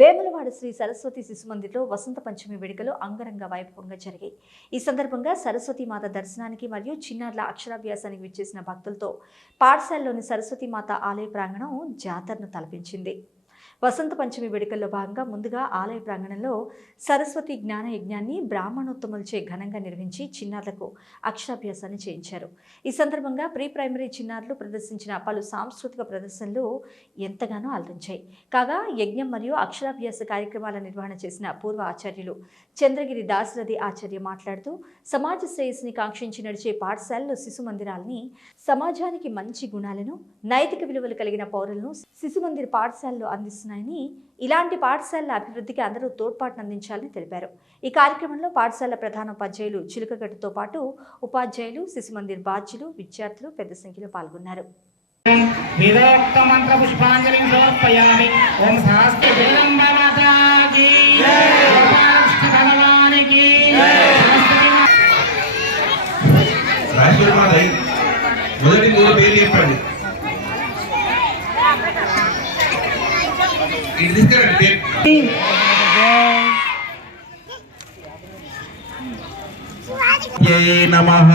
వేములవాడ శ్రీ సరస్వతి శిశు మందిర్లో వసంత పంచమి వేడుకలు అంగరంగ వైభవంగా జరిగాయి. ఈ సందర్భంగా సరస్వతి మాత దర్శనానికి మరియు చిన్నారుల అక్షరాభ్యాసానికి విచ్చేసిన భక్తులతో పాఠశాలలోని సరస్వతి మాత ఆలయ ప్రాంగణం జాతరను తలపించింది. వసంత పంచమి వేడుకల్లో భాగంగా ముందుగా ఆలయ ప్రాంగణంలో సరస్వతి జ్ఞాన యజ్ఞాన్ని బ్రాహ్మణోత్తములచే ఘనంగా నిర్వహించి చిన్నారులకు అక్షరాభ్యాసాన్ని చేయించారు. ఈ సందర్భంగా ప్రీ ప్రైమరీ చిన్నారులు ప్రదర్శించిన పలు సాంస్కృతిక ప్రదర్శనలు ఎంతగానో అలరించాయి కాగా యజ్ఞం మరియు అక్షరాభ్యాస కార్యక్రమాల నిర్వహణ చేసిన పూర్వ ఆచార్యులు చంద్రగిరి దాశరథి ఆచార్య మాట్లాడుతూ సమాజ శ్రేయస్సుని కాంక్షించి నడిచే పాఠశాలలు శిశు మందిరాలని సమాజానికి మంచి గుణాలను నైతిక విలువలు కలిగిన పౌరులను శిశు మందిర పాఠశాలలు అందిస్తున్నాయని ఇలాంటి పాఠశాలల అభివృద్ధికి అందరూ తోడ్పాటును అందించాలని తెలిపారు. ఈ కార్యక్రమంలో పాఠశాల ప్రధాన ఉపాధ్యాయులు చిలుకగట్టుతో పాటు ఉపాధ్యాయులు శిశు మందిర్ బాధ్యులు విద్యార్థులు పెద్ద సంఖ్యలో పాల్గొన్నారు. మంత్ర సమర్పయామి. ఓం భగవానికి. మొదటి మూడు పేర్లు చెప్పండి. ఇది తీసుకురండి పేరు యై నమః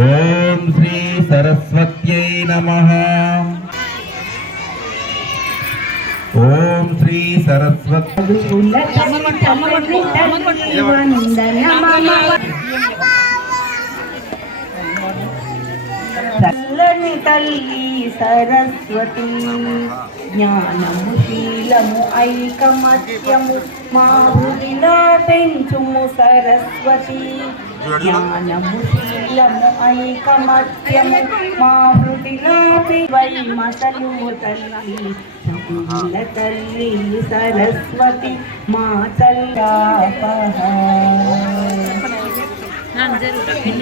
ఓం శ్రీ సరస్వత్యై నమః ఓం శ్రీ సరస్వతి చల్లని తల్లి సరస్వతి. జ్ఞానము శీలము ఐకమత్యము మా హృదిలో పెంచుము సరస్వతి. జ్ఞానము శీలము ఐకమత్యము మా హృదిలో వై మసలు తల్లి తల్లి సరస్వతి మా తల్లాపహ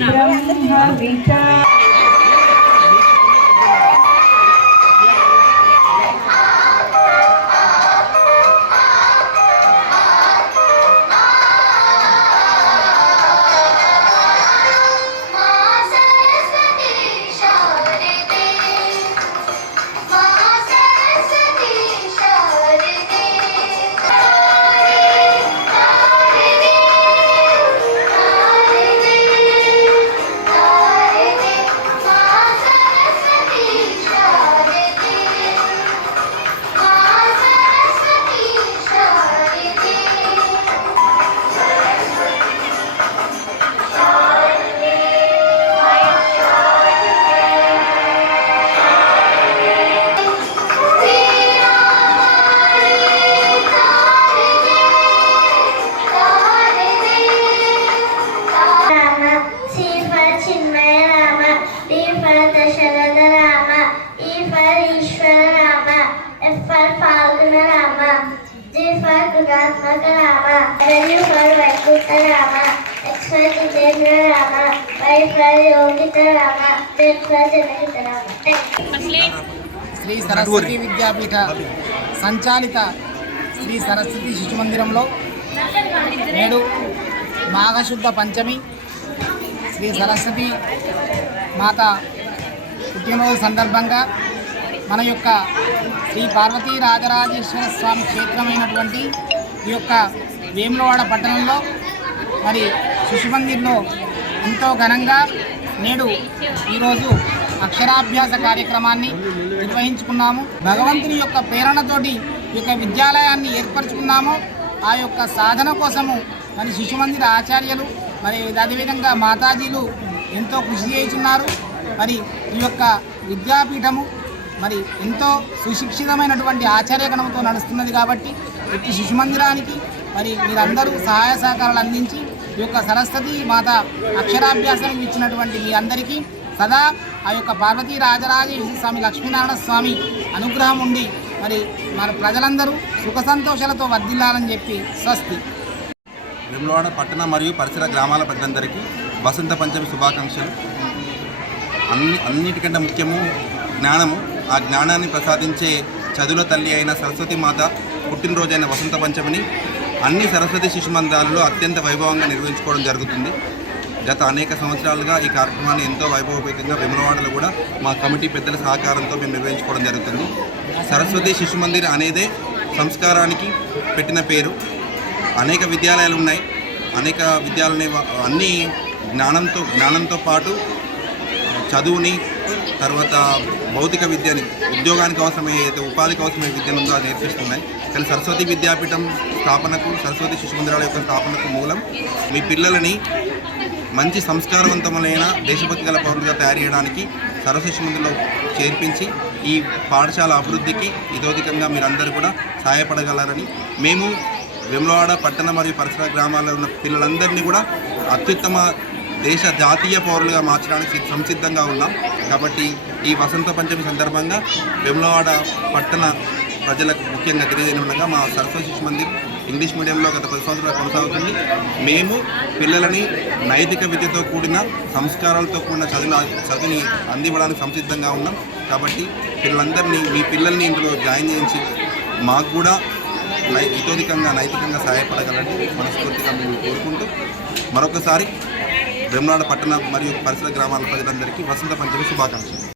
బ్రహ్మ విచార గుణాత్మక Rama W for Vaikuntha Rama X for Jitendra Rama Y for Yogita Rama Z for జనహిత Rama Shri Saraswati విద్యాపీఠ సంచాలిత శ్రీ సరస్వతి శిశు మందిరంలో నేడు మాఘశుద్ధ పంచమి శ్రీ సరస్వతి మాత పుట్టినరోజు సందర్భంగా మన యొక్క శ్రీ పార్వతీ రాజరాజేశ్వర స్వామి క్షేత్రమైనటువంటి ఈ యొక్క వేములవాడ పట్టణంలో మరి శిశు మందిర్లో ఎంతో ఘనంగా నేడు ఈరోజు అక్షరాభ్యాస కార్యక్రమాన్ని నిర్వహించుకున్నాము. భగవంతుని యొక్క ప్రేరణతోటి ఈ యొక్క విద్యాలయాన్ని ఏర్పరచుకున్నాము. ఆ యొక్క సాధన కోసము మరి శిశు మందిర ఆచార్యులు మరి అదేవిధంగా మాతాజీలు ఎంతో కృషి చేస్తున్నారు మరి ఈ యొక్క విద్యాపీఠము మరి ఎంతో సుశిక్షితమైనటువంటి ఆచార్యగణంతో నడుస్తున్నది కాబట్టి ప్రతి శిశు మందిరానికి మరి మీరందరూ సహాయ సహకారాలు అందించి ఈ యొక్క సరస్వతి మాత అక్షరాభ్యాసానికి ఇచ్చినటువంటి మీ అందరికీ సదా ఆ యొక్క పార్వతీ రాజరాజేశ్వర స్వామి లక్ష్మీనారాయణ స్వామి అనుగ్రహం ఉండి మరి మన ప్రజలందరూ సుఖ సంతోషాలతో వర్ధిల్లాలని చెప్పి స్వస్తి. వేములవాడ పట్టణ మరియు పరిసర గ్రామాల ప్రజలందరికీ వసంత పంచమి శుభాకాంక్షలు. అన్ని అన్నిటికంటే ముఖ్యము జ్ఞానము. ఆ జ్ఞానాన్ని ప్రసాదించే చదువుల తల్లి అయిన సరస్వతి మాత పుట్టినరోజైన వసంత పంచమిని అన్ని సరస్వతి శిశు మందిరాలలో అత్యంత వైభవంగా నిర్వహించుకోవడం జరుగుతుంది. గత అనేక సంవత్సరాలుగా ఈ కార్యక్రమాన్ని ఎంతో వైభవపేతంగా వెములవాడలో కూడా మా కమిటీ పెద్దల సహకారంతో మేము నిర్వహించుకోవడం జరుగుతుంది. సరస్వతి శిశు మందిర్ అనేదే సంస్కారానికి పెట్టిన పేరు. అనేక విద్యాలయాలు ఉన్నాయి. అనేక విద్యాలయ అన్ని జ్ఞానంతో జ్ఞానంతో పాటు చదువుని తర్వాత భౌతిక విద్యని ఉద్యోగానికి అవసరమయ్యే అయితే ఉపాధికి అవసరమయ్యే విద్యను ఉందో నేర్పిస్తున్నాయి. కానీ సరస్వతి విద్యాపీఠం స్థాపనకు సరస్వతి శిశు మందిరాల యొక్క స్థాపనకు మూలం మీ పిల్లలని మంచి సంస్కారవంతమైన దేశభక్తి గల పౌరులుగా తయారు చేయడానికి సరస్వతి మందిరంలో చేర్పించి ఈ పాఠశాల అభివృద్ధికి ఇదోధికంగా మీరందరూ కూడా సహాయపడగలరని మేము వెమ్లవాడ పట్టణ మరియు పరిసర గ్రామాల్లో ఉన్న పిల్లలందరినీ కూడా అత్యుత్తమ దేశ జాతీయ పౌరులుగా మార్చడానికి సంసిద్ధంగా ఉన్నాం. కాబట్టి ఈ వసంత పంచమి సందర్భంగా వెములవాడ పట్టణ ప్రజలకు ముఖ్యంగా తెలియజేయనుండగా మా సరస్వతి శిశు మందిర్ ఇంగ్లీష్ మీడియంలో గత పది సంవత్సరాలు కొనసాగుతుంది. మేము పిల్లలని నైతిక విద్యతో కూడిన సంస్కారాలతో కూడిన చదువు చదువుని అందివ్వడానికి సంసిద్ధంగా ఉన్నాం. కాబట్టి పిల్లలందరినీ మీ పిల్లల్ని ఇందులో జాయిన్ చేయించి మాకు కూడా నై ఇతోధికంగా నైతికంగా సహాయపడగలని మనస్ఫూర్తిగా మేము కోరుకుంటూ మరొకసారి వెమ్లాడ పట్టణ మరియు పరిసర గ్రామాల ప్రజలందరికీ వసంత పంచమి శుభాకాంక్షలు.